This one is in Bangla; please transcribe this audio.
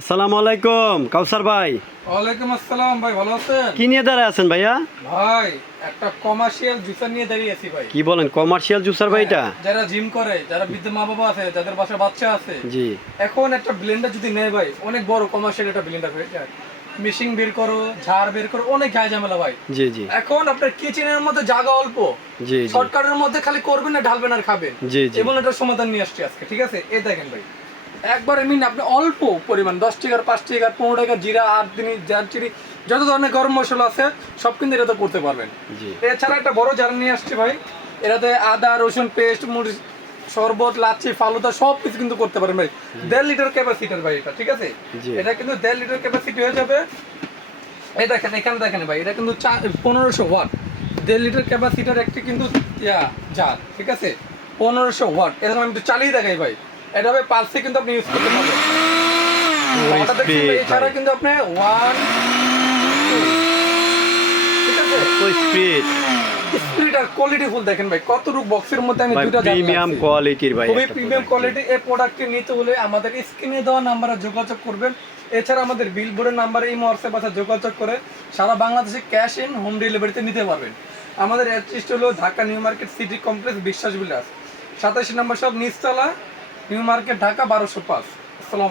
আসসালামু আলাইকুম কাউসার ভাই। ওয়ালাইকুম আসসালাম ভাই, ভালো আছেন? কি নিয়ে দাঁড়ায় আছেন ভাইয়া? ভাই একটা কমার্শিয়াল জুসার নিয়ে দাঁড়িয়ে আছি ভাই। কি বলেন, কমার্শিয়াল জুসার ভাই এটা? যারা জিম করে, যারা বৃদ্ধ মা বাবা আছে, যাদের বাসায় বাচ্চা আছে, জি এখন একটা ব্লেন্ডার যদি নেয় ভাই, অনেক বড় কমার্শিয়াল একটা ব্লেন্ডার হয়ে যায়। মেশিন বের করো, ঝাড় বের করো, অনেক গায়ে ঝামেলা ভাই। জি জি এখন আপনার কিচেনের মধ্যে জায়গা অল্প, জি জি শর্টকাটের মধ্যে খালি করবেন না, ঢালবেন আর খাবেন। জি জি এবং এটার সমাধান নিয়ে আসছি আজকে, ঠিক আছে? এই দেখেন ভাই, একবার এমনি আপনি অল্প পরিমাণ 10 টাকার 5 টাকার 15 টাকার জিরা, 8 দিন দারচিনি, যত ধরনের গরম মশলা আছে সব কিন্তু এটাতে করতে পারবেন। জি এছাড়া একটা বড় জার নিয়ে আসছি ভাই, এটাতে আদা রসুন পেস্ট, মরিচ, শরবত, লাচ্ছি, ফালুদা সব কিছু কিন্তু করতে পারেন ভাই। 1.5 লিটার ক্যাপাসিটার ভাই এটা, ঠিক আছে? জি। এটা কিন্তু 1.5 লিটার ক্যাপাসিটি হয়ে যাবে। এই দেখেন, এখানে দেখেন ভাই, এটা কিন্তু 1500 ওয়াট। 1.5 লিটার ক্যাপাসিটার একটি কিন্তু জার, ঠিক আছে? 1500 ওয়াট। এরকম আমি একটু চালিয়ে দেখাই ভাই, এটা হবে পালসে কিন্তু আপনি ইউজ করতে পারবেন। ওটা দেখছেন ভাই, এছাড়া কিন্তু আপনি 1 2, ঠিক আছে? ওই স্পিড স্পিড আর কোয়ালিটি ফুল দেখেন ভাই, কতটুকু বক্সের মধ্যে আমি ভাই, দুইটা জার প্রিমিয়াম রাখছি। কোয়ালিটির ভাই, খুবই একটা প্রিমিয়াম product। কোয়ালিটি। এই প্রোডাক্টটি নিতে হলে আমাদের স্ক্রিনে দেওয়া নাম্বারে যোগাযোগ করবেন। এছাড়া আমাদের বিলবোর্ডের নাম্বারে এই হোয়াটসঅ্যাপ আছে, যোগাযোগ করে সারা বাংলাদেশে ক্যাশ ইন হোম ডেলিভারিতে নিতে পারবেন। আমাদের অ্যাড্রেস হলো Dhaka new market city complex, বিশ্বাস বিলাস, 87 নম্বর সব নিচতলা, নিউ মার্কেট, ঢাকা 1205। আসসালাম।